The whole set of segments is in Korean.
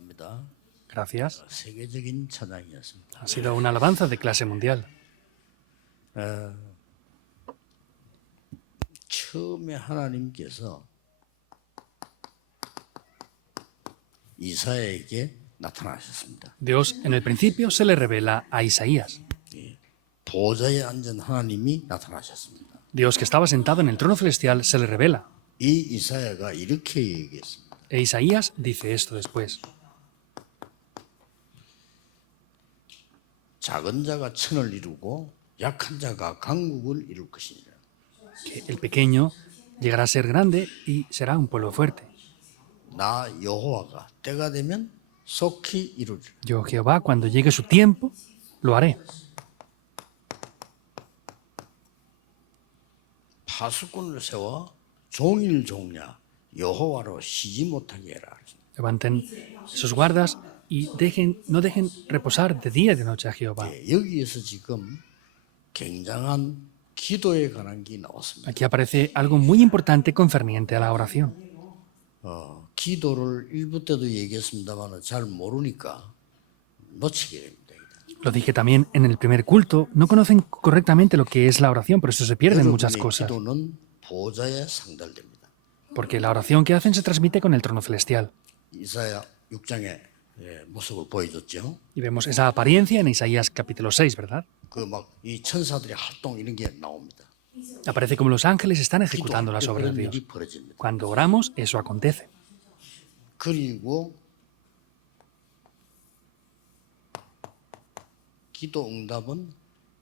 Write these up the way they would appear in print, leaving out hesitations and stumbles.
감사합니다. Gracias. 세계적인 찬양이었습니다. Ha sido una alabanza de clase mundial. 처음에 하나님께서 이사야에게 나타나셨습니다. Dios en el principio se le revela a Isaías. 보좌에 앉은 하나님이 나타나셨습니다. Dios que estaba sentado en el trono celestial se le revela. 이 이사야가 이렇게 얘기했습니다. E Isaías dice esto después. 작은 자가 천을 이루고 약한 자가 강국을 이룰 것이니라. Que el pequeño llegará a ser grande y será un pueblo fuerte. 나 여호와가 때가 되면 속히 이루리라. Yo, Jehová, cuando llegue su tiempo, lo haré. 파수꾼을 세워 종일 종야 여호와로 쉬지 못하게 해라. Levanten esos guardas y no dejen reposar de día y de noche a Jehová. 여기에서 지금 굉장한 기도에 관한 게 나왔습니다. Aquí aparece algo muy importante concerniente a la oración. 기도를 일부 때도 얘기했습니다만 잘 모르니까 놓치게 됩니다. Lo dije también en el primer culto, no conocen correctamente lo que es la oración, por eso se pierden muchas 여러분의 cosas. 기도는 보좌에 상달됩니다. Porque la oración que hacen se transmite con el trono celestial. 이사야 6장의 모습을 보여줬죠. Y vemos esa apariencia en Isaías capítulo 6, ¿verdad? 그 막 이 천사들의 활동 이런 게 나옵니다. Aparece como los ángeles están ejecutando las obras 그런 de 일이 Dios. 벌어집니다. Cuando oramos, eso acontece. 그리고 기도 응답은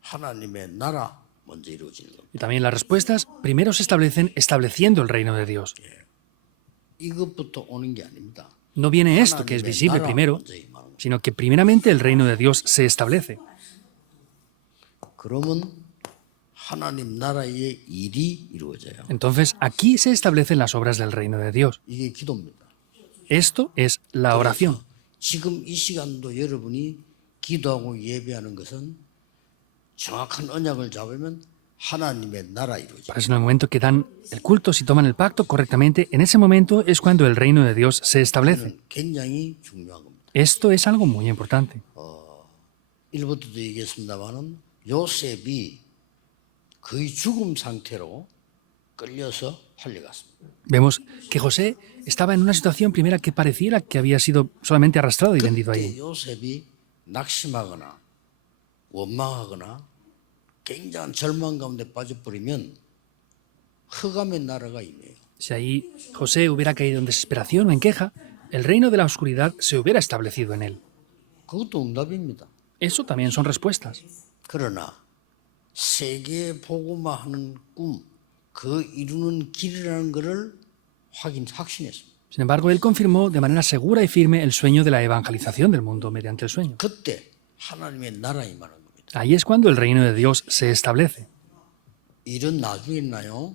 하나님의 나라 먼저 이루어지는 겁니다. Y también las respuestas primero se establecen estableciendo el reino de Dios. 이것부터 오는 게 아닙니다. No viene esto que es visible primero, sino que primeramente el reino de Dios se establece. 그러면 하나님 나라의 일이 이루어져요. Entonces aquí se establecen las obras del reino de Dios. 이게 기도입니다. Esto es la oración. 지금 이 시간도 여러분이 기도하고 예배하는 것은 정확한 언약을 잡으면 하나님의 나라 이루어져요. Por eso en el momento que dan el culto, si toman el pacto correctamente, en ese momento es cuando el reino de Dios se establece. 굉장히 중요한 겁니다. Esto es algo muy importante. 일부터도 얘기했습니다만은 요셉이 거의 죽음 상태로 끌려서 팔려갔습니다. Vemos que José estaba en una situación primera que pareciera que había sido solamente arrastrado y vendido 그때 allí. 요셉이 낙심하거나 원망하거나 굉장한 절망 가운데 빠져버리면 흑암의 나라가 임해요. Si ahí José hubiera caído en desesperación o en queja, el reino de la oscuridad se hubiera establecido en él. 그것도 응답입니다. Eso también son respuestas. 그러나 세계에 복음화하는 꿈, 그 이루는 길이라는 것을 확신했습니다. Sin embargo, él confirmó de manera segura y firme el sueño de la evangelización del mundo mediante el sueño. 그때 하나님의 나라 임하는 겁니다. Ahí es cuando el reino de Dios se establece. 일은 나중에 있나요?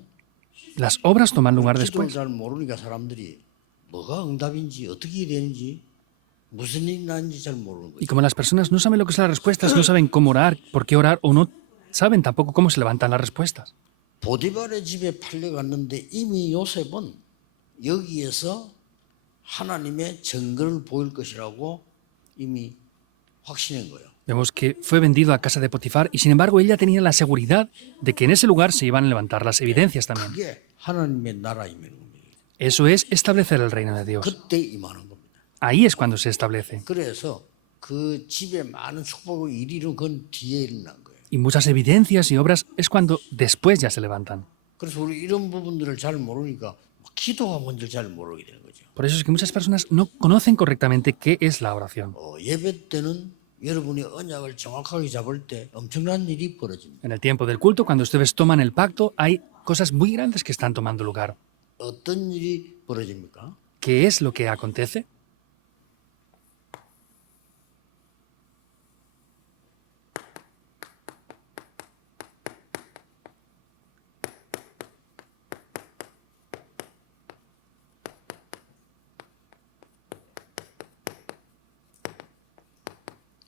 Las obras toman lugar 기도를 después. 잘 모르니까 사람들이 뭐가 응답인지 어떻게 되는지 무슨 일이 나는지 잘 모르는 Y 거예요. como las personas no saben lo que son las respuestas, no saben cómo orar, por qué orar, o no saben tampoco cómo se levantan las respuestas. 보디발의 집에 팔려갔는데 이미 요셉은 여기에서 하나님의 증거를 보일 것이라고 이미 확신한 거예요. Vemos que fue vendido a casa de Potifar y sin embargo ella tenía la seguridad de que en ese lugar se iban a levantar las evidencias también. 그게 하나님의 나라 임하는 겁니다. Eso es establecer el reino de Dios. 그때 임하는 겁니다. Ahí es cuando se establece. 그래서 그 집에 많은 축복과 일이 일어난 건 뒤에 일어난 거예요. Y muchas evidencias y obras es cuando después ya se levantan. 그래서 우리 이런 부분들을 잘 모르니까 기도가 뭔지 잘 모르게 되는 거죠. Por eso es que muchas personas no conocen correctamente qué es la oración. 예배 때는 여러분이 언약을 정확하게 잡을 때 엄청난 일이 벌어집니다. En el tiempo del culto, cuando ustedes toman el pacto, hay cosas muy grandes que están tomando lugar. 어떤 일이 벌어집니까? ¿Qué es lo que acontece?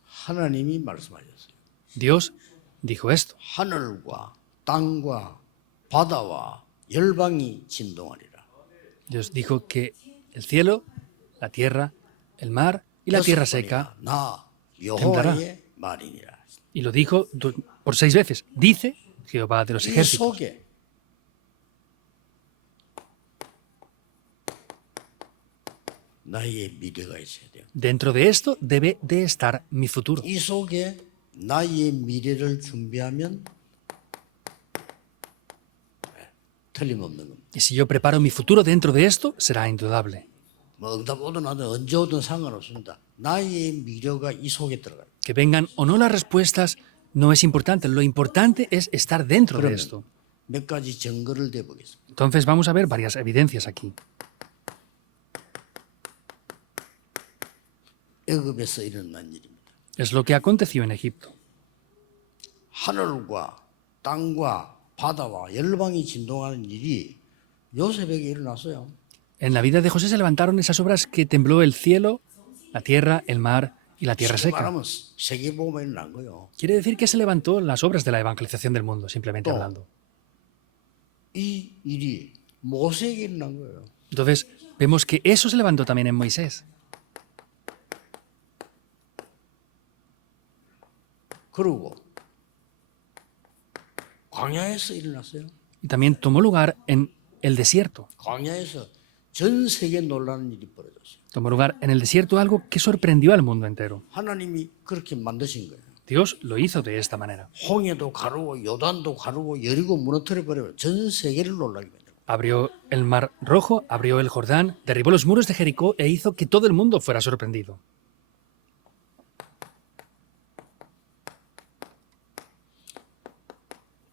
하나님이 말씀하셨어요. Dios dijo esto. 하늘과 땅과 바다와 열방이 진동하리라. Dios dijo que el cielo, la tierra el mar y la tierra 여섯 seca. 번이나 나 여호와의 말이니라. Y lo dijo por 6 veces. Dice Jehová de los 이 ejércitos. 속에 나의 미래가 있어야 돼요. Dentro de esto debe de estar mi futuro. 이 속에 나의 미래를 준비하면 틀림없는 겁니다. Y si yo preparo mi futuro dentro de esto, será indudable. 뭐 응답 오든 안 오든 언제 오든 상관없습니다. 나의 미래가 이 속에 들어가요. Que vengan o no las respuestas no es importante. Lo importante es estar dentro de esto. 몇 가지 증거를 대보겠습니다. Entonces vamos a ver varias evidencias aquí. 애굽에서 일어난 일입니다. Es lo que aconteció en Egipto. 하늘과 땅과 바다와 열방이 진동하는 일이 요셉에게 일어났어요. En la vida de José se levantaron esas obras que tembló el cielo, la tierra, el mar y la tierra 쉽게 seca. 말하면 세계복음이 일어난 거예요. Quiere decir que se levantó las obras de la evangelización del mundo, simplemente 또 hablando. 이 일이 모세에게 일어난 거예요. Entonces, vemos que eso se levantó también en Moisés. 그리고 광야에서 일어났어요. Y también tomó lugar en el desierto. 광야에서 전 세계 놀라는 일이 벌어졌어요. Tomó lugar en el desierto algo que sorprendió al mundo entero. 하나님이 그렇게 만드신 거예요. Dios lo hizo de esta manera. 홍해도 가르고 요단도 가르고 여리고 무너뜨려 버리고 전 세계를 놀라게 만들고. Abrió el mar rojo, abrió el Jordán, derribó los muros de Jericó e hizo que todo el mundo fuera sorprendido.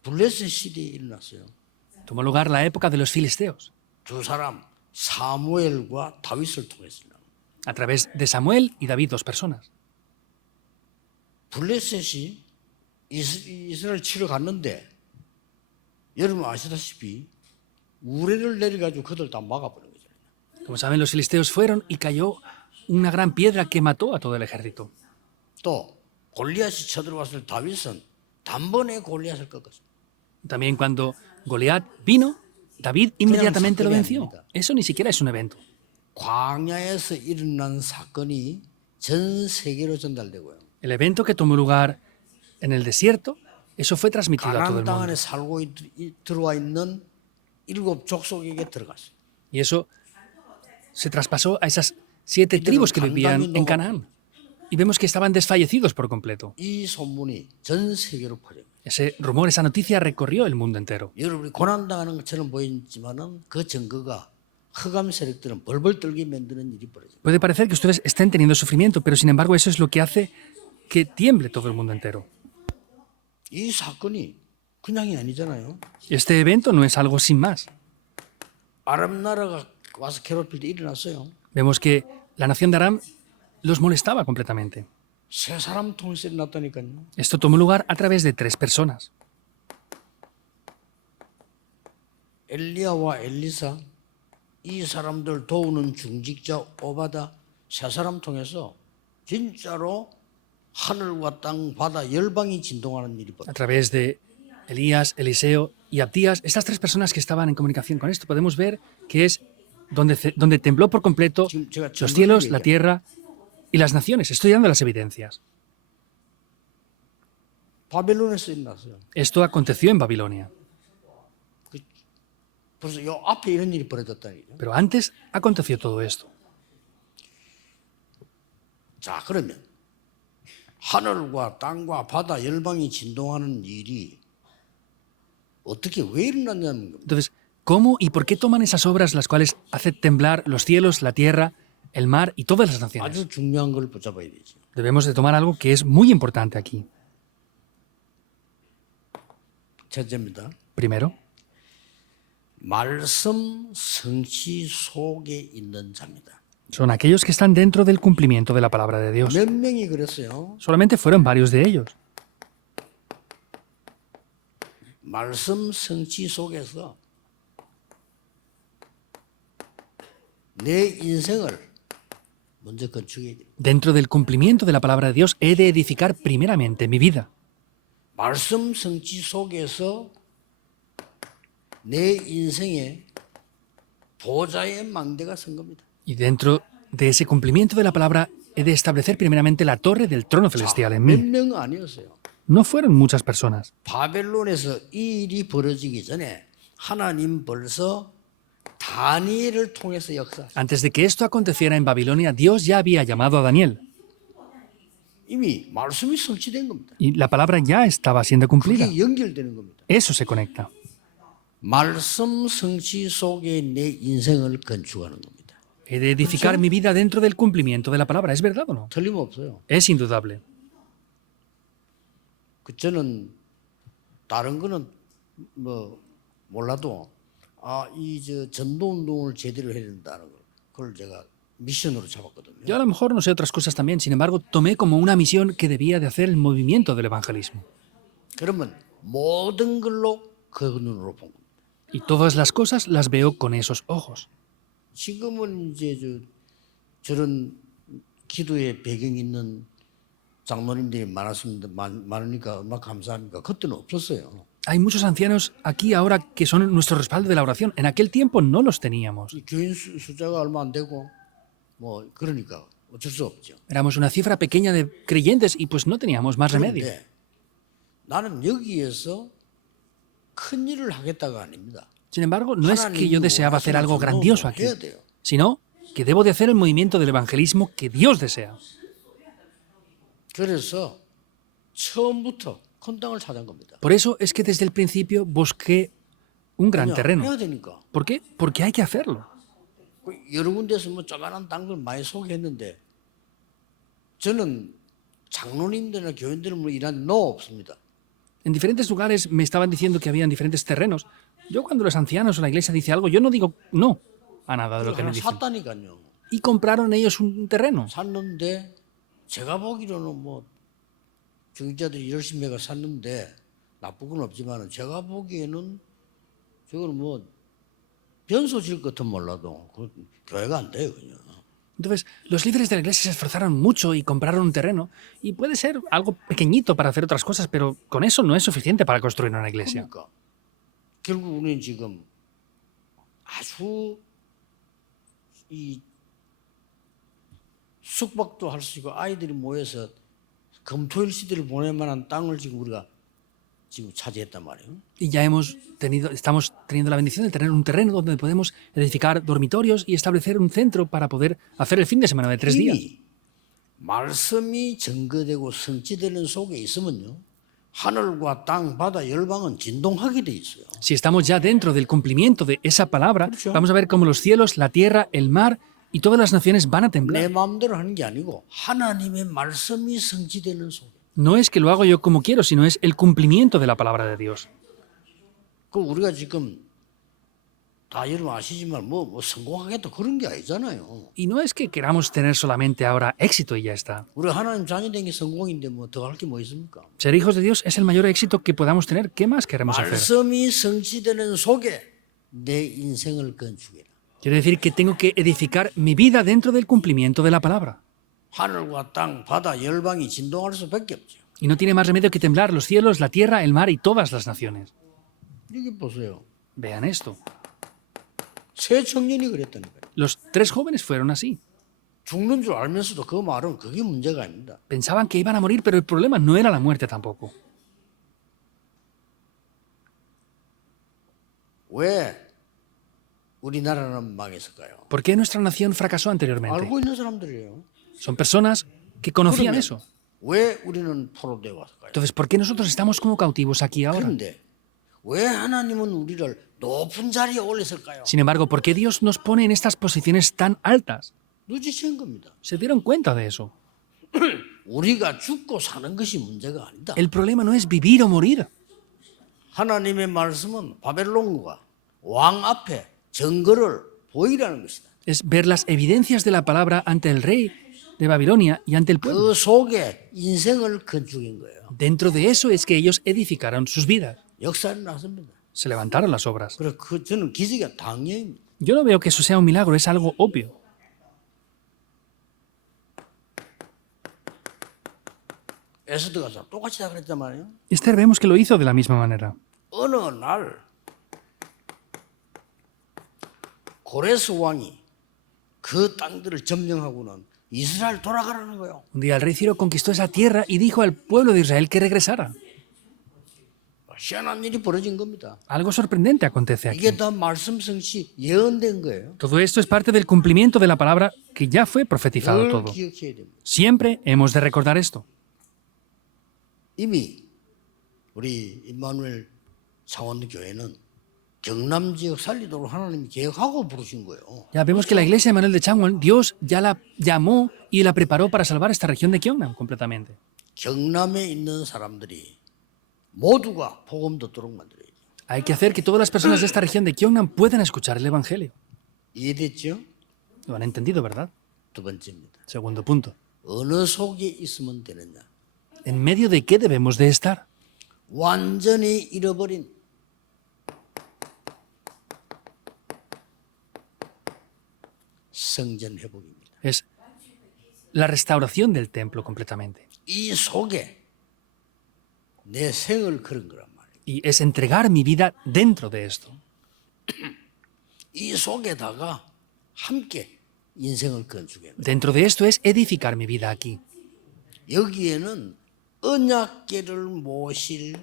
블레셋 시대에 일어났어요. Tomó lugar la época de los filisteos, 두 사람 사무엘과 다윗을 통해서 일어난 거예요. a través de Samuel y David, 2 personas. 블레셋이 이스라엘 치러 갔는데 여러분 아시다시피 우레를 내려가지고 그들 다 막아버린 거죠. Como saben, los filisteos fueron y cayó una gran piedra que mató a todo el ejército. 또 골리앗이 쳐들어왔을 때 다윗은 단번에 골리앗을 꺾었습니다. También cuando Goliat vino, David inmediatamente lo venció. Eso ni siquiera es un evento. 광야에서 일어난 사건이 전 세계로 전달되고요. El evento que tomó lugar en el desierto, eso fue transmitido a todo 가나안 el 땅 mundo. 안에 살고 들어와 있는 7 족속에게 들어갔어요. Y eso se traspasó a esas 7 tribus que vivían en Canaán. Y vemos que estaban desfallecidos por completo. 이 소문이 전 세계로 퍼져요. Ese rumor, esa noticia recorrió el mundo entero. 여러분이 고난당하는 것처럼 보이지만은 그 증거가 흑암 세력들은 벌벌 떨게 만드는 일이 벌어져요. Puede parecer que ustedes estén teniendo sufrimiento, pero sin embargo eso es lo que hace que tiemble todo el mundo entero. 이 사건이 그냥이 아니잖아요. Este evento no es algo sin más. 아람 나라가 와서 괴롭힐 때 일어났어요. Vemos que la nación de Aram los molestaba completamente. 세 사람 통해서 일어났다니까요. Esto tomó lugar a través de 3 personas. 엘리야와 엘리사 이 사람들 도우는 중직자 오바다 세 사람 통해서 진짜로 하늘과 땅, 바다, 열방이 진동하는 일이 벌어졌어요. A través de Elías, Eliseo y Abdías, estas 3 personas que estaban en comunicación con esto, podemos ver que es donde tembló por completo los cielos, la tierra y las naciones. Estoy dando las evidencias. 바벨론에서 일어났어요. Esto aconteció en Babilonia. 벌써 요 앞에 이런 일이 벌어졌다는 얘기죠. Pero antes aconteció todo esto. 자, 그러면 하늘과 땅과 바다, 열방이 진동하는 일이 어떻게 왜 일어났냐는 겁니다. Entonces, ¿cómo y por qué toman esas obras las cuales hacen temblar los cielos, la tierra, el mar y todas las naciones? 아주 중요한 걸 붙잡아야 되죠. Debemos de tomar algo que es muy importante aquí. 첫째입니다. Primero, 말씀 성취 속에 있는 자입니다. son aquellos que están dentro del cumplimiento de la palabra de Dios. 몇 명이 그랬어요? Solamente fueron varios de ellos. 말씀 성취 속에서 내 인생을 먼저 건축해야 돼. Dentro del cumplimiento de la palabra de Dios he de edificar primeramente mi vida. 말씀 성취 속에서 내 인생에 보좌의 망대가 선 겁니다. Y dentro de ese cumplimiento de la palabra, he de establecer primeramente la torre del trono celestial en 몇 mí. 명 아니었어요. No fueron muchas personas. 바벨론에서 이 일이 벌어지기 전에 하나님 벌써 다니엘을 통해서 역사. Antes de que esto aconteciera en Babilonia, Dios ya había llamado a Daniel. 이미 말씀이 성취된 겁니다. Y la palabra ya estaba siendo cumplida. 그게 연결되는 겁니다. Eso se conecta. 말씀 성취 속에 내 인생을 건축하는 겁니다. He de edificar mi vida dentro del cumplimiento de la palabra. ¿Es verdad o no? 틀림없어요. Es indudable. 저는 다른 거는 뭐 몰라도 이 전도 운동을 제대로 해야 된다는 걸 그걸 제가 미션으로 잡았거든요. Yo a lo mejor no sé otras cosas también, sin embargo, tomé como una misión que debía de hacer el movimiento del evangelismo. 그러면 모든 걸로 그 눈으로 본 겁니다. Y todas las cosas las veo con esos ojos. 지금은 이제 저런 기도의 배경이 있는 장로님들이 많으니까 얼마나 감사합니까? 그때는 없었어요. Hay muchos ancianos aquí ahora que son nuestro respaldo de la oración. En aquel tiempo no los teníamos. 이 교인 숫자가 얼마 안 되고 뭐 그러니까 어쩔 수 없죠. Éramos una cifra pequeña de creyentes y pues no teníamos más remedio. 그런데 나는 여기에서 큰 일을 하겠다가 아닙니다. Sin embargo, no es que yo deseaba hacer algo grandioso aquí, sino que debo de hacer el movimiento del evangelismo que Dios desea. 그래서 처음부터 큰 땅을 찾은 겁니다. Por eso es que desde el principio busqué un gran terreno. 해야 되니까. ¿Por qué? Porque hay que hacerlo. 여러 군데서 뭐 조그마한 땅들 많이 소개했는데 저는 장로님들이나 교인들은 뭐 일하는 너 없습니다. En diferentes lugares me estaban diciendo que habían diferentes terrenos. Yo cuando los ancianos o la iglesia dice algo, yo no digo no a nada de lo que me 하나 dicen. 샀다니까요. Y compraron ellos un terreno. 샀는데 제가 보기로는 뭐 주기자들이 열심히 해가 샀는데 나쁜 건 없지만 제가 보기에는 저거는 뭐 변소 질 것은 몰라도 그 교회가 안 돼요 그냥. Entonces, los líderes de la iglesia se esforzaron mucho y compraron un terreno. Y puede ser algo pequeñito para hacer otras cosas, pero con eso no es suficiente para construir una iglesia. 그러니까 결국 우리는 지금 아주 이 숙박도 할 수 있고 아이들이 모여서 금토일 시대를 보낼 만한 땅을 지금 우리가 지금 차지했단 말이에요. Y ya estamos teniendo la bendición de tener un terreno donde podemos edificar dormitorios y establecer un centro para poder hacer el fin de semana de 3 días. 이미 말씀이 증거되고 성취되는 속에 있으면요. 하늘과 땅, 바다, 열방은 진동하게 돼 있어요. Si estamos ya dentro del cumplimiento de esa palabra, vamos a ver cómo los cielos, la tierra, el mar y todas las naciones van a 내 temblar. 마음대로 하는 게 아니고 하나님의 말씀이 성취되는 속에. No es que lo hago yo como quiero, sino es el cumplimiento de la palabra de Dios. 그 우리가 지금 다 여러분 아시지만 뭐 성공하겠다 그런 게 아니잖아요. Y no es que queramos tener solamente ahora éxito y ya está. 우리 하나님 자녀 된 게 성공인데 뭐 더 할 게 뭐 있습니까? Ser hijos de Dios es el mayor éxito que podamos tener. ¿Qué más queremos hacer? 말씀이 성취되는 속에 내 인생을 건축해라. Quiere decir que tengo que edificar mi vida dentro del cumplimiento de la palabra. 하늘과 땅, 바다, 열방이 진동할 수밖에 없죠. Y no tiene más remedio que temblar los cielos, la tierra, el mar y todas las naciones. 여기 보세요. Vean esto. 세 청년이 그랬다니까요. Los 3 jóvenes fueron así. 죽는 줄 알면서도 그 말은 그게 문제가 아닙니다. Pensaban que iban a morir, pero el problema no era la muerte tampoco. 왜 우리나라는 망했을까요? ¿Por qué nuestra nación fracasó anteriormente? 알고 있는 사람들이에요. Son personas que conocían 그러면 eso. 왜 우리는 포로돼 왔을까요? Entonces, ¿por qué nosotros estamos como cautivos aquí ahora? 그런데 왜 하나님은 우리를 높은 자리에 올렸을까요? Sin embargo, ¿por qué Dios nos pone en estas posiciones tan altas? 누지친 겁니다. Se dieron cuenta de eso. 우리가 죽고 사는 것이 문제가 아니다. El problema no es vivir o morir. 하나님의 말씀은 바벨론과 왕 앞에 증거를 보이라는 것이다. Es ver las evidencias de la palabra ante el rey de Babilonia y ante el pueblo. 그 속에 인생을 건축인 거예요. Dentro de eso es que ellos edificaron sus vidas. 역사는 났습니다. Se levantaron las obras. 그래 저는 기적이 당연입니다. Yo no veo que eso sea un milagro, es algo obvio. 에스더가 똑같이 다 그랬단 말이에요. Esther vemos que lo hizo de la misma manera. 어느 날 고레스 왕이 그 땅들을 점령하고는 이스라엘 돌아가라는 거예요. Un día el rey Ciro conquistó esa tierra y dijo al pueblo de Israel que regresara. 희한한 일이 벌어진 겁니다. Algo sorprendente acontece aquí. 이게 다 말씀 성취 예언된 거예요. Todo esto es parte del cumplimiento de la palabra que ya fue profetizado 늘 todo. 기억해야 됩니다. Siempre hemos de recordar esto. 이미 우리 임마누엘 창원교회는 경남 지역 살리도록 하나님이 계획하고 부르신 거예요. Ya vemos que la iglesia de Manuel de Changwon, Dios ya la llamó y la preparó para salvar esta región de Gyeongnam completamente. 경남에 있는 사람들이 모두가 복음 듣도록 만들어야죠. Hay que hacer que todas las personas de esta región de Gyeongnam puedan escuchar el Evangelio. 이해됐죠? Lo han entendido, ¿verdad? 두 번째입니다. Segundo punto. 어느 속에 있으면 되느냐? ¿En medio de qué debemos de estar? 완전히 잃어버린 성전 회복입니다. Es la restauración del templo completamente. 이 속에 내 생을 걸은 거란 말이에요. Y es entregar mi vida dentro de esto. 이 속에다가 함께 인생을 건축해야 돼요. Dentro de esto es edificar mi vida aquí. 여기에는 언약궤를 모실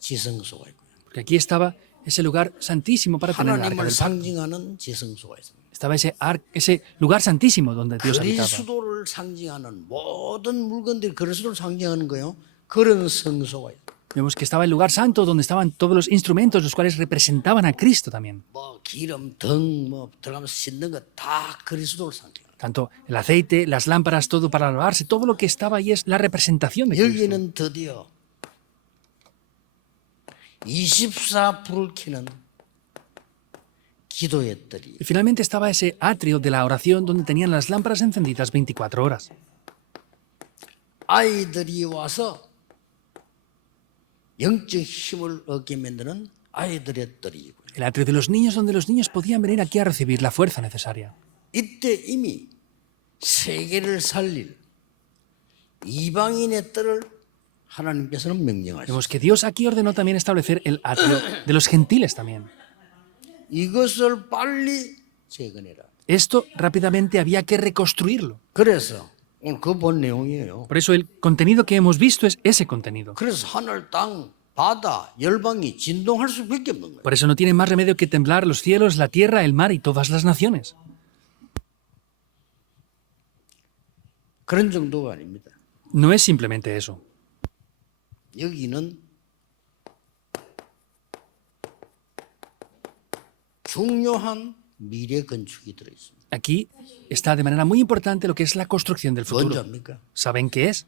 지성소가 있고요. Porque aquí estaba ese lugar santísimo para tener el arca 하나님을 del pacto. 상징하는 지성소가 있습니다. Estaba ese lugar santísimo donde Dios habitaba. 그리스도를 상징하는 모든 물건들이 그리스도를 상징하는 거예요. 그런 성소가 있어요. Vemos que estaba el lugar santo donde estaban todos los instrumentos los cuales representaban a Cristo también. 뭐 기름, 등, 뭐 들어가면서 씻는 거 다 그리스도를 상징해요. Tanto el aceite, las lámparas, todo para lavarse, todo lo que estaba ahí es la representación de Cristo. 여기는 드디어 24불을 켜는 기도의 뜰이 Y finalmente estaba ese atrio de la oración donde tenían las lámparas encendidas 24 horas. 아이들이 와서 영적 힘을 얻게 만드는 아이들의 뜰이고요. El atrio de los niños donde los niños podían venir aquí a recibir la fuerza necesaria. 이때 이미 세계를 살릴 이방인의 뜰을 하나님께서는 명령하셨어요. Vemos que Dios aquí ordenó también establecer el atrio de los gentiles también. 이것을 빨리 재건해라. Esto rápidamente había que reconstruirlo. 그래서 오늘 그 본 내용이에요. Por eso el contenido que hemos visto es ese contenido. 그래서 하늘, 땅, 바다, 열방이 진동할 수밖에 없는 거예요. Por eso no tiene más remedio que temblar los cielos, la tierra, el mar y todas las naciones. 그런 정도가 아닙니다. No es simplemente eso. 여기는 중요한 미래 건축이 들어있습니다. Aquí está de manera muy importante lo que es la construcción del 뭔지 futuro. 압니까? ¿Saben qué es?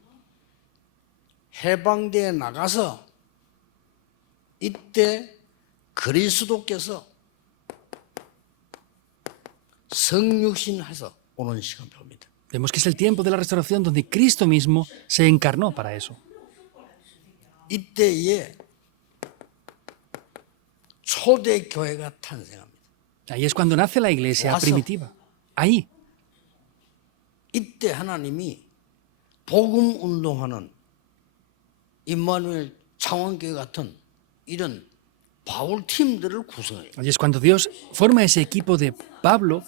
해방대에 나가서 이때 그리스도께서 성육신해서 오는 시간표입니다. Vemos que es el tiempo de la restauración donde Cristo mismo se encarnó para eso. 이때에 초대 교회가 탄생합니다. Ahí es cuando nace la iglesia 와서. primitiva. Ahí. 이때 하나님이 복음 운동하는 임마누엘 창원교회 같은 이런 바울 팀들을 구성해요. Ahí es cuando Dios forma ese equipo de Pablo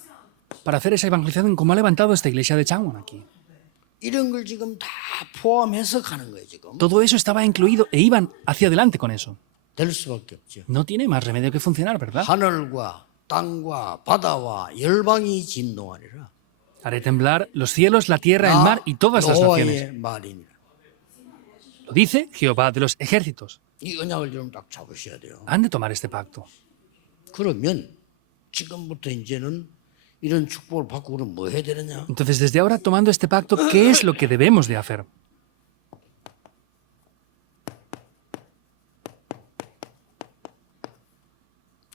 para hacer esa evangelización como ha levantado esta iglesia de Changwon aquí. 이런 걸 지금 다 포함해서 가는 거예요, 지금. Todo eso estaba incluido e iban hacia adelante con eso. 될 수밖에 없죠. No tiene más remedio que funcionar, ¿verdad? 하늘과 땅과 바다와 열방이 진동하리라. Haré temblar los cielos, la tierra, el mar y todas las naciones. 여호와의 말이니라. Lo dice Jehová de los ejércitos. 이 언약을 좀 딱 잡으셔야 돼요. Han de tomar este pacto. 그러면 지금부터 이제는 이런 축복을 받고 그럼 뭐 해야 되느냐? Entonces, desde ahora, tomando este pacto, ¿qué es lo que debemos de hacer?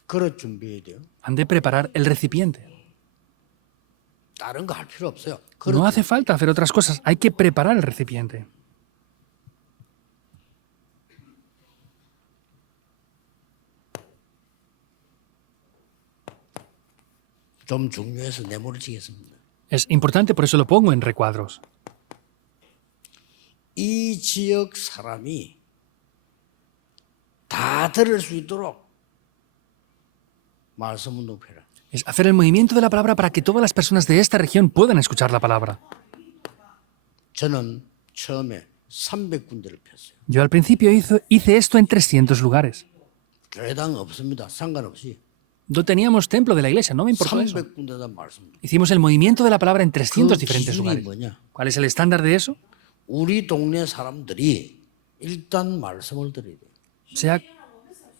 그릇 준비해야 돼요. Han de preparar el recipiente. 다른 거 할 필요 없어요. No hace falta hacer otras cosas, hay que preparar el recipiente. 좀 중요해서 내모르치겠습니다. Es importante, por eso lo pongo en recuadros. 이 지역 사람이 다 들을 수 있도록 말씀을 높여라. Es hacer el movimiento de la palabra para que todas las personas de esta región puedan escuchar la palabra. 저는 처음에 300군데를 폈어요. Yo al principio hice esto en 300 lugares. 교회당 없습니다. 상관없이. No teníamos templo de la iglesia, no me importó eso. 300군데다 말씀. Hicimos el movimiento de la palabra en 그 300 diferentes 기준이 lugares. 뭐냐? ¿Cuál es el estándar de eso? 우리 동네 사람들이 일단 말씀을 들어야 돼요. Sea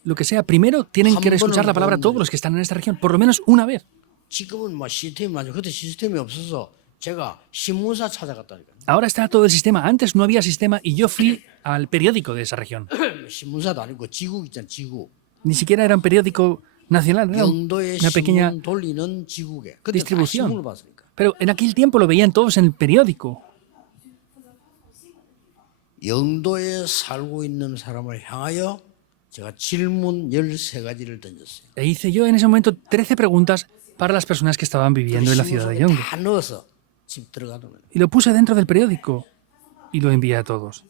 lo que sea, primero tienen que escuchar la palabra todos los que están en esta región, por lo menos una vez. 지금은 뭐 시스템이 많죠. 그때 시스템이 없어서 제가 신문사 찾아갔다니까요. Ahora está todo el sistema. Antes no había sistema y yo fui al periódico de esa región. 신문사도 아니고 지국 있잖아, 지국. Ni siquiera era un periódico nacional, era 영도에 una pequeña 신문 돌리는 지국에. 그때 다 distribución. 신문을 봤으니까. Pero en aquel tiempo lo veían todos en el periódico. 영도에 살고 있는 사람을 향하여 제가 질문 13가지를 던졌어요. E hice yo en ese momento 13 preguntas para las personas que estaban viviendo en la ciudad de 신문 속에 Yonge. 다 넣어서 집 들어가는 거예요. Y lo puse dentro del periódico y lo envié a todos.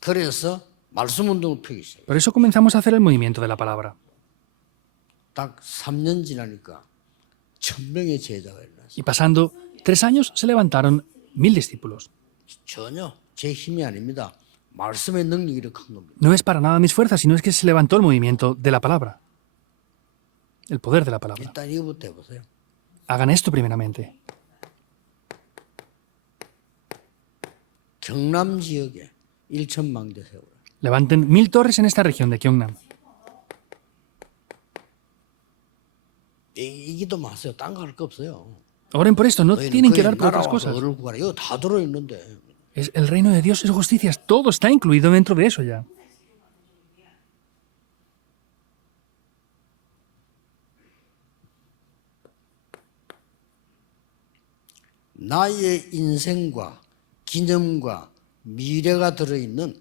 그래서 말씀 운동을 펴기 시작해요. Por eso comenzamos a hacer el movimiento de la palabra. 딱 3년 지나니까 1000명의 제자가 일어났어요. Y pasando 3 años se levantaron 1000 discípulos. 전혀 제 힘이 아닙니다. 말씀의 능력이 이렇게 큰 겁니다. No es para nada mis fuerzas, sino es que se levantó el movimiento de la palabra. El poder de la palabra. 일단 이거부터 해보세요. Hagan esto primeramente. 경남 지역에 1000망대 세우라. Levanten 1000 torres en esta región de Gyeongnam. 이기도 마세요. 딴 거 할 거 없어요. Oren por esto, no 너희는 tienen que 그의 orar por otras 나라와 cosas. 그를 구하라. 이거 다 들어있는데. Es el reino de Dios, es justicia, todo está incluido dentro de eso ya. 나의 인생과 기념과 미래가 들어있는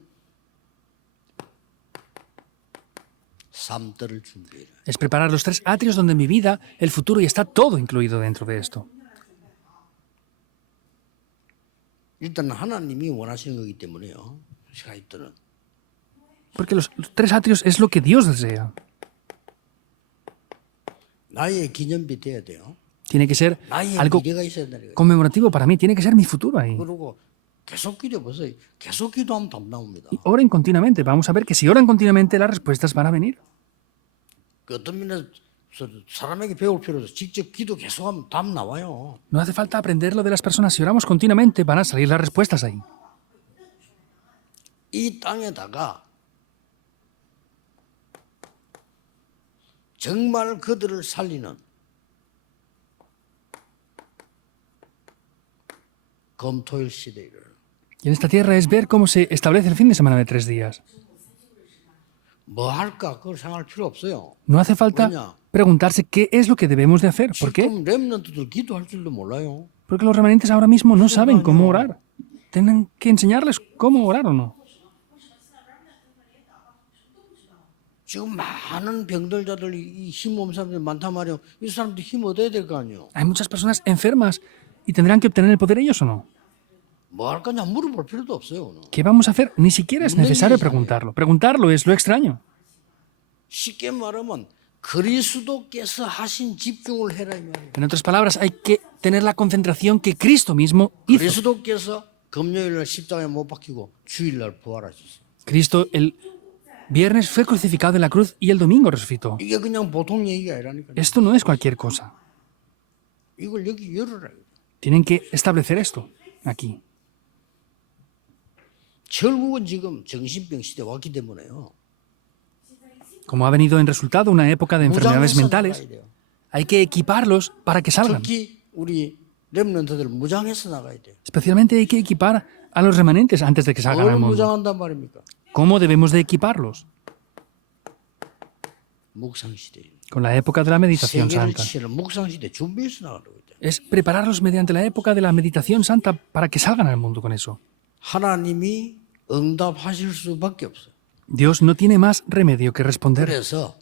삶들을 준비해라. Es preparar los 3 atrios donde mi vida, el futuro y está todo incluido dentro de esto. 일단 하나님이 원하시는 거기 때문에요. 제가 있더는 Porque los 3 atrios es lo que Dios desea. 나의 기념비 돼야 돼요. Tiene que ser 나의 algo 미래가 있어야 된다는 거예요. conmemorativo para mí, tiene que ser mi futuro ahí. 그리고 계속 기도해 보세요. 계속 기도하면 답 나옵니다. Y oren continuamente. Vamos a ver que si oran continuamente, las respuestas van a venir. 그 어떤 면에서 사람에게 배울 필요 없어. 직접 기도 계속하면 답 나와요. No hace falta aprender lo de las personas. Si oramos continuamente, van a salir las respuestas ahí. 이 땅에다가 정말 그들을 살리는 검토일 시대를 Y en esta tierra es ver cómo se establece el fin de semana de 3 días. 뭐 할까 그걸 생각할 필요 없어요. No hace falta preguntarse qué es lo que debemos de hacer. ¿Por qué? 지금 렘넌트들 기도할 줄도 몰라요. Porque los remanentes ahora mismo no saben cómo orar. Tienen que enseñarles cómo orar o no. 지금 많은 병들자들이 힘 없는 사람들이 많단 말이에요. 이 사람들 힘 얻어야 될 거 아니에요. Hay muchas personas enfermas y tendrán que obtener el poder ellos o no. 뭐 할 거냐 물어볼 필요도 없어요. 오늘. ¿Qué vamos a hacer? Ni siquiera es necesario preguntarlo. Preguntarlo es lo extraño. 쉽게 말하면 그리스도께서 하신 집중을 해라 이 말이에요. En otras palabras, hay que tener la concentración que Cristo mismo hizo. 그리스도께서 금요일날 십자가에 못 박히고 주일날 부활하셨어요. Cristo el viernes fue crucificado en la cruz y el domingo resucitó. 이게 그냥 보통 얘기가 아니라니까요. Esto no es cualquier cosa. 이걸 여기 열어라. Tienen que establecer esto aquí. 결국은 지금 정신병 시대 왔기 때문에요. Como ha venido en resultado una época de enfermedades 무장해서 mentales, 나가야 돼요. hay que equiparlos para que salgan. 특히 우리 렘넌트들 무장해서 나가야 돼요. Especialmente hay que equipar a los remanentes antes de que salgan al 뭘 mundo. 무장한단 말입니까? ¿Cómo debemos de equiparlos? 묵상 시대예요. Con la época de la meditación 세계를 santa. 치는 묵상 시대 준비해서 나가려고 했죠. Es prepararlos mediante la época de la meditación santa para que salgan al mundo con eso. 하나님이 응답하실 수밖에 없어요. Dios no tiene más remedio que responder. 그래서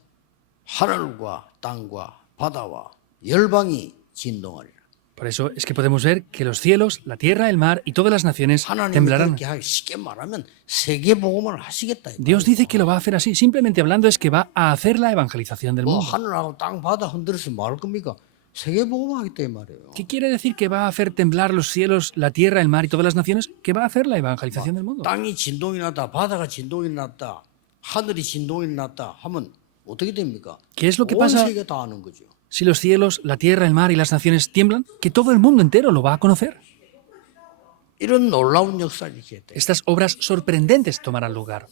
하늘과 땅과 바다와 열방이 진동하리라. Por eso es que podemos ver que los cielos, la tierra, el mar y todas las naciones 하나님이 temblarán. 그렇게 쉽게 말하면 세계 복음을 하시겠다. 이 Dios 말이에요. dice que lo va a hacer así. Simplemente hablando es que va a hacer la evangelización del 뭐 mundo. 하늘하고 땅 바다 흔들어서 말 겁니까? 세계 복음 하겠다 이 말이에요. ¿Qué quiere decir que va a hacer temblar los cielos, la tierra, el mar y todas las naciones? Que va a hacer la evangelización del mundo. 땅이 진동이 났다, 바다가 진동이 났다, 하늘이 진동이 났다 하면 어떻게 됩니까? ¿Qué es lo que 온 pasa 세계 다 아는 거죠. si los cielos, la tierra, el mar y las naciones tiemblan? Que todo el mundo entero lo va a conocer. 이런 놀라운 역사를 이렇게 했대. Estas obras sorprendentes tomarán lugar.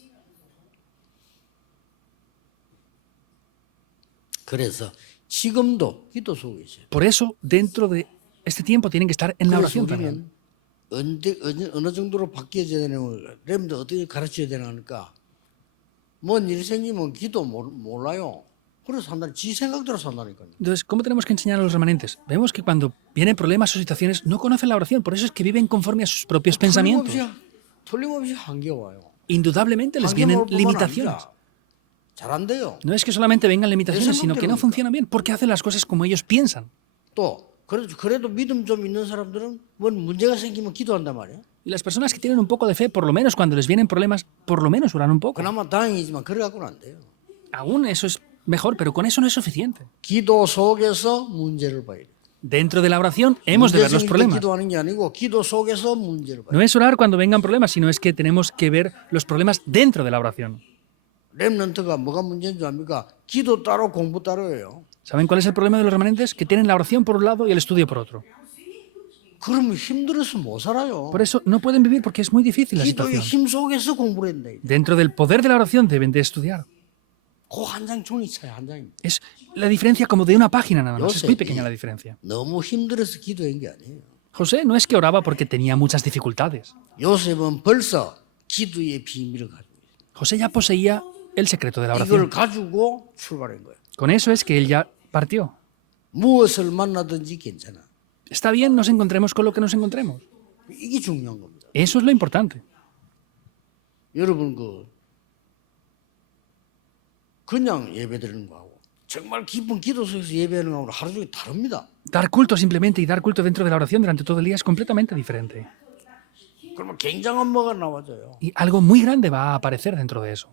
그래서 지금도 기도 속에 있어요. Por eso, dentro de este tiempo tienen que estar en la 그래서 oración también. 우리는 어느 정도로 바뀌어야 되는 걸 렘도 어떻게 가르쳐야 되나 하니까 뭔 일이 생기면 기도 몰라요. 그래서 산다니 지 생각대로 산다니까요. Entonces, ¿cómo tenemos que enseñar a los remanentes? Vemos que cuando vienen problemas o situaciones no conocen la oración, por eso es que viven conforme a sus propios pensamientos. 틀림없이 한계가 와요. Indudablemente les 한계 vienen 올 뿐만 limitaciones. 아니라 잘 안 돼요. No es que solamente vengan limitaciones, sino que no funcionan bien, porque hacen las cosas como ellos piensan. 또 그래도 믿음 좀 있는 사람들은 뭔 문제가 생기면 기도한단 말이에요. Y las personas que tienen un poco de fe, por lo menos cuando les vienen problemas, por lo menos oran un poco. 그나마 다행이지만 그래 갖고는 안 돼요. Aún eso es mejor, pero con eso no es suficiente. 기도 속에서 문제를 봐야 돼요. Dentro de la oración hemos de ver los 문제 생길 때 problemas. 기도하는 게 아니고 기도 속에서 문제를 봐야 No 돼요. es orar cuando vengan problemas, sino es que tenemos que ver los problemas dentro de la oración. 렘넌트가 뭐가 문제인 줄 압니까? 기도 따로 공부 따로예요. ¿Saben cuál es el problema de los remanentes? Que tienen la oración por un lado y el estudio por otro. 그러면 힘들어서 못 살아요. Por eso no pueden vivir porque es muy difícil la 기도의 situación. 힘 속에서 공부를 한다. Dentro del poder de la oración deben de estudiar. 그 한 장 종이 차이 한 장입니다. Es la diferencia como de una página nada más. Es muy pequeña la diferencia. 너무 힘들어서 기도한 게 아니에요. José no es que oraba porque tenía muchas dificultades. 요셉은 벌써 기도의 비밀을 가지고 있어요. José ya poseía el secreto de la 이걸 oración. 가지고 출발한 거예요. Con eso es que él ya partió. 무엇을 만나든지 괜찮아. Está bien, nos encontremos con lo que nos encontremos. 이게 중요한 겁니다. Eso es lo importante. 여러분 그냥 예배드리는 거하고 정말 깊은 기도 속에서 예배하는 거하고 하루 종일 다릅니다. Dar culto simplemente y dar culto dentro de la oración durante todo el día es completamente diferente. 그러면 굉장한 뭐가 나와져요. Y algo muy grande va a aparecer dentro de eso.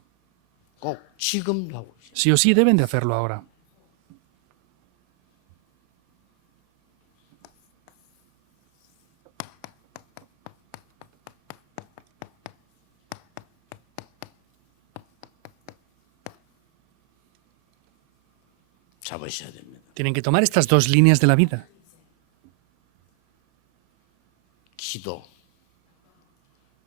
꼭 지금도 하고 있어요. Sí o sí deben de hacerlo ahora. 잡으셔야 됩니다. Tienen que tomar estas dos líneas de la vida. 기도.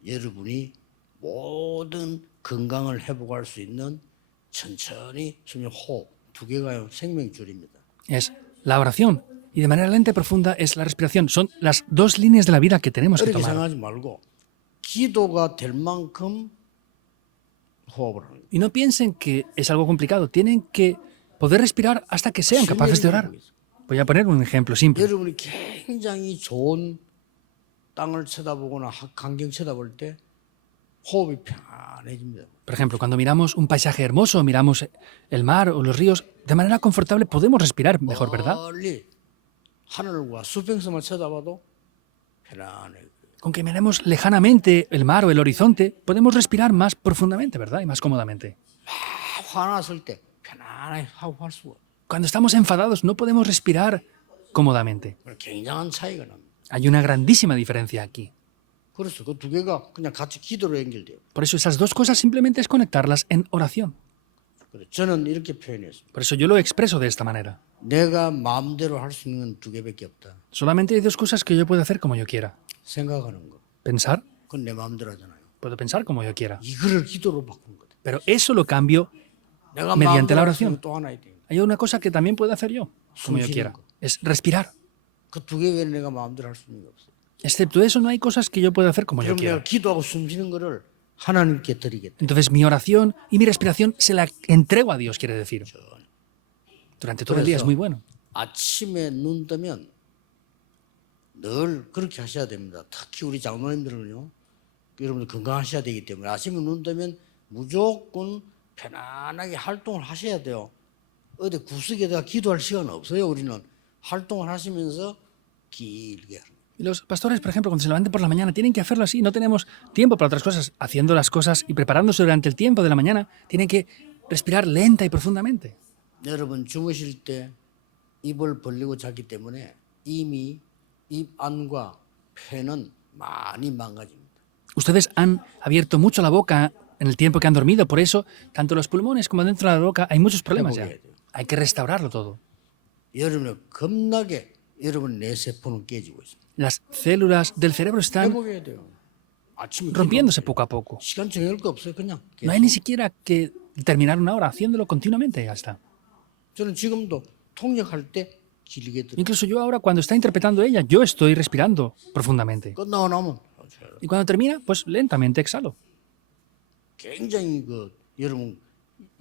여러분이 모든 건강을 회복할 수 있는 천천히 숨이 호흡 두 개가 생명줄입니다. Es la oración. Y de manera lenta y profunda es la respiración. Son las dos líneas de la vida que tenemos que 그렇게 tomar. 생각하지 말고 기도가 될 만큼 호흡을 하는 거예요. Y no piensen que es algo complicado. Tienen que poder respirar hasta que sean capaces de orar. Voy a poner un ejemplo simple. 여러분이 굉장히 좋은 땅을 쳐다보거나 강경 쳐다볼 때 호흡이 편안해집니다. Por ejemplo, cuando miramos un paisaje hermoso, miramos el mar o los ríos, de manera confortable podemos respirar mejor, ¿verdad? 멀리 하늘과 수평선만 쳐다봐도 편안해. Con que miremos lejanamente el mar o el horizonte, podemos respirar más profundamente, ¿verdad? Y más cómodamente. 화났을 때 편안하게 하고 할 수가. Cuando estamos enfadados no podemos respirar cómodamente. 굉장한 차이가 납니다. Hay una grandísima diferencia aquí. 그래서 그 두 개가 그냥 같이 기도로 연결돼요. Por eso esas dos cosas simplemente es conectarlas en oración. 그래서 저는 이렇게 표현했습니다. Por eso yo lo expreso de esta manera. 내가 마음대로 할 수 있는 두 개밖에 없다. Solamente hay dos cosas que yo puedo hacer como yo quiera. 생각하는 거. Pensar, 그건 내 마음대로 하잖아요. puedo pensar como yo quiera. 이거를 기도로 바꾸는 거다. Pero eso lo cambio 내가 mediante 마음대로 la 할 수 있는 oración. 또 하나 있대요. Hay una cosa que también puedo hacer yo, como yo quiera. Es respirar. 그 두 개 외에 내가 마음대로 할 수 있는 게 없어요. Excepto eso, no hay cosas que yo pueda hacer como yo 그럼 quiera. 내가 기도하고 숨 쉬는 거를 하나님께 드리겠다. Entonces mi oración y mi respiración se la entrego a Dios, quiere decir. Durante todo el día es muy bueno. 아침에 눈 뜨면 늘 그렇게 하셔야 됩니다. 특히 우리 장로님들은요. 여러분들 건강하셔야 되기 때문에 아침에 눈 뜨면 무조건 편안하게 활동을 하셔야 돼요. 어디 구석에다가 기도할 시간 없어요. 우리는 활동을 하시면서 길게 하는 거예요. Y los pastores, por ejemplo, cuando se levanten por la mañana, tienen que hacerlo así. No tenemos tiempo para otras cosas. Haciendo las cosas y preparándose durante el tiempo de la mañana, tienen que respirar lenta y profundamente. 여러분 주무실 때 입을 벌리고 자기 때문에 이미 입 안과 폐는 많이 망가집니다. Ustedes han abierto mucho la boca en el tiempo que han dormido. Por eso, tanto los pulmones como dentro de la boca hay muchos problemas ya. Hay que restaurarlo todo. 여러분은 겁나게 여러분 뇌세포는 깨지고 있습니다. Las células del cerebro están 회복해야 돼요. 아침에 rompiéndose poco a poco. 시간 정할 거 없어요. 그냥 No hay ni siquiera que terminar una hora haciéndolo continuamente y ya está. 저는 지금도 통역할 때 길게 들어요. Incluso yo ahora, cuando está interpretando ella, yo estoy respirando profundamente. 끝나고 나면 Y cuando termina, pues lentamente exhalo. 굉장히 여러분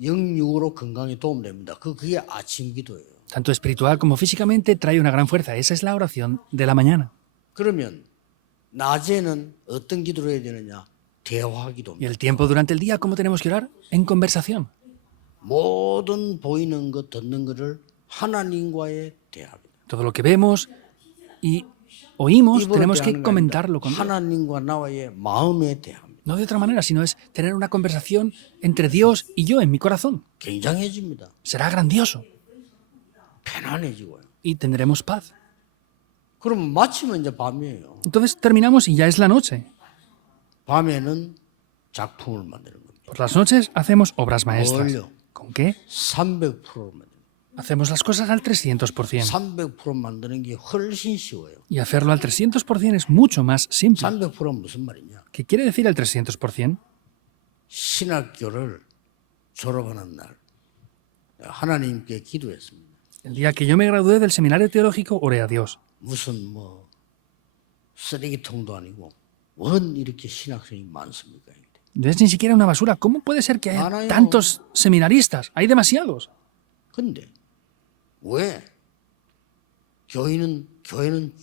영육으로 건강에 도움됩니다. 그게 아침 기도예요. Tanto espiritual como físicamente trae una gran fuerza. Esa es la oración de la mañana. 그러면 낮에는 어떤 기도를 해야 되느냐? 대화 Y 기도입니다. el tiempo durante el día, ¿cómo tenemos que orar? En conversación. 모든 보이는 것, 듣는 것을 하나님과의 대화입니다. Todo lo que vemos y oímos, 입으로 tenemos 대하는 que 거 아닙니다. comentarlo con Dios. 하나님과 나와의 마음의 대화입니다. No de otra manera, sino es tener una conversación entre Dios y yo en mi corazón. 굉장해집니다. Será grandioso 편안해지고요. y tendremos paz. 그럼 마치면 이제 밤이에요. Entonces terminamos y ya es la noche. 밤에는 작품을 만드는 겁니다. Por las noches hacemos obras maestras. 뭘요? ¿Con qué? 300% 만드는 Hacemos las cosas al 300%. 300% 만드는 게 훨씬 쉬워요. Y hacerlo al 300% es mucho más simple. 300%는 무슨 말이냐? ¿Qué quiere decir el 300%? 신학교를 졸업하는 날 하나님께 기도했습니다. El día que yo me gradué del seminario teológico, oré a Dios. 무슨 쓰레기통도 아니고 원 이렇게 신학생이 많습니까? No es ni siquiera una basura. ¿Cómo puede ser que haya Marayo. tantos seminaristas? Hay demasiados. 근데 왜 교회는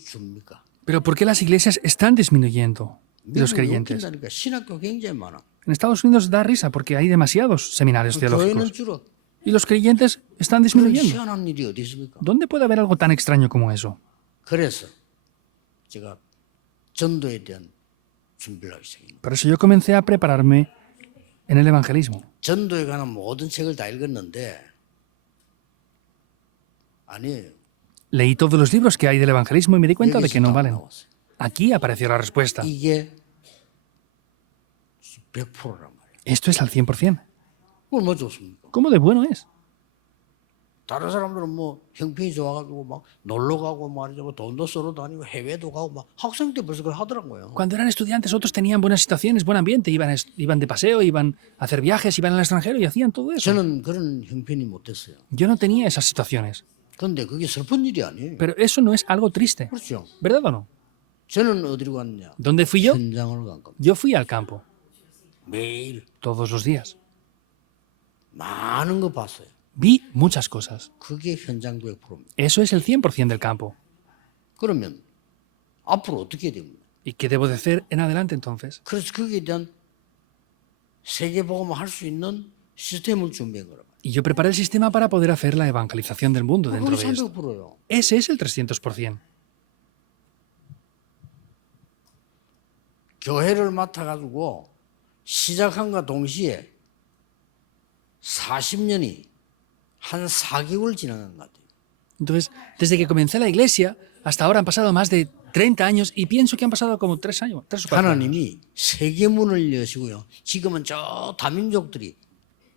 줍니까? Pero ¿por qué las iglesias están disminuyendo de los 미국이 creyentes? 웃긴다니까 신학교 굉장히 많아. En Estados Unidos da risa porque hay demasiados seminarios 교회는 teológicos. 줄어. Y los creyentes están 그런 disminuyendo. 희한한 일이 어디 있습니까? ¿Dónde puede haber algo tan extraño como eso? 그래서 제가 전도에 대한 준비를 하기 시작했습니다. Por eso yo comencé a prepararme en el evangelismo. 전도에 관한 모든 책을 다 읽었는데 아니에요. Leí todos los libros que hay del evangelismo y me di cuenta de 여기서 que no 답 valen. 나왔어요. Aquí apareció la respuesta. 이게 100%란 말이에요. Esto es al 100%. 그건 뭐 좋습니까? ¿Cómo de bueno es? 다른 사람들은 형편이 좋아가지고 막 놀러 가고 말이죠. 돈도 쏘러 다니고 해외도 가고 막 학생 때 벌써 그걸 하더라고요. Cuando eran estudiantes, otros tenían buenas situaciones, buen ambiente, iban de paseo, iban a hacer viajes, iban al extranjero y hacían todo eso. 저는 그런 형편이 못 됐어요. Yo no tenía esas situaciones. 그런데 그게 슬픈 일이 아니에요. Pero eso no es algo triste. 그렇죠. ¿Verdad o no? 저는 어디로 갔냐? ¿Dónde fui yo? 현장을 간 겁니다. Yo fui al campo, 매일 todos los días. 많은 거 봤어요. Vi muchas cosas. 그게 현장 100%입니다. Eso es el 100% del campo. 그러면 앞으로 어떻게 해야 됩니까? ¿Y qué debo de hacer en adelante entonces? 그래서 거기에 대한 세계복음을 할 수 있는 시스템을 준비한 거란 말이에요. Y yo preparé el sistema para poder hacer la evangelización del mundo dentro 그게 de esto. 300%예요. Ese es el 300%. 교회를 맡아가지고 시작한과 동시에 40년이 한 4개월 지나간 것 같아요. Entonces, desde que comencé la iglesia, hasta ahora han pasado más de 30 años y pienso que han pasado como 3 años, 3 o 4 años. 하나님이 세계문을 여시고요. 지금은 저 다민족들이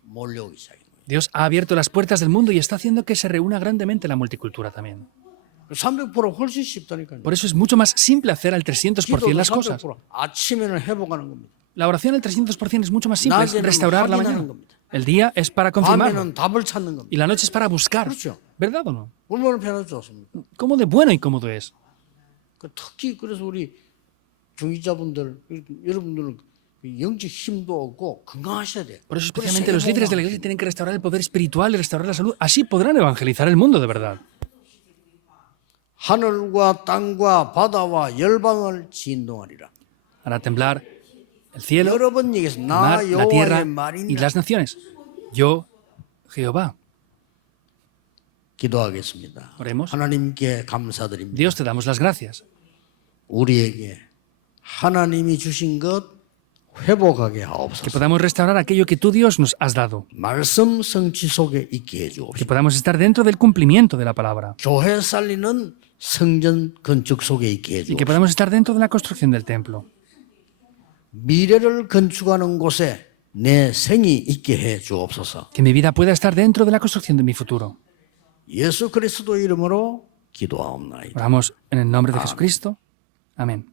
몰려오기 시작해요. Dios ha abierto las puertas del mundo y está haciendo que se reúna grandemente la multicultura también. 300% 훨씬 쉽다니까요. Por eso es mucho más simple hacer al 300% las cosas. 300%. 아침에는 회복하는 겁니다. La oración al 300% es mucho más simple, es 낮에는 restaurar la 확인하는 mañana. 겁니다. El día es para confirmarlo 밤에는 답을 찾는 겁니다. y la noche es para buscar. 그렇죠. ¿Verdad o no? 얼마나 편하지 좋습니까? ¿Cómo de bueno y cómodo es? 특히 그래서 우리 중위자분들, 여러분들은 영적 힘도 없고 건강하셔야 돼요. Por eso especialmente los líderes de la iglesia tienen que restaurar el poder espiritual y restaurar la salud. Así podrán evangelizar el mundo de verdad. 하늘과 땅과 바다와 열방을 진동하리라. Hará temblar el cielo, 여러 번 얘기해서 el 나 mar, la tierra 여호와의 y 말이니라. las naciones. Yo, Jehová. 기도하겠습니다. Oremos. 하나님께 감사드립니다. Dios, te damos las gracias. 우리에게 하나님이 주신 것 회복하게 Que 하옵소서. podamos restaurar aquello que tú, Dios, nos has dado. 말씀 성취 속에 있게 Que 해주옵소서. podamos estar dentro del cumplimiento de la palabra. 교회 살리는 성전 건축 속에 있게 Y que 해주옵소서. podamos estar dentro de la construcción del templo. 미래를 건축하는 곳에 내 생이 있게 해 주옵소서. Que mi vida pueda estar dentro de la construcción de mi futuro. 예수 그리스도 이름으로 기도하옵나이다. Oramos en el nombre de Jesucristo. Amén.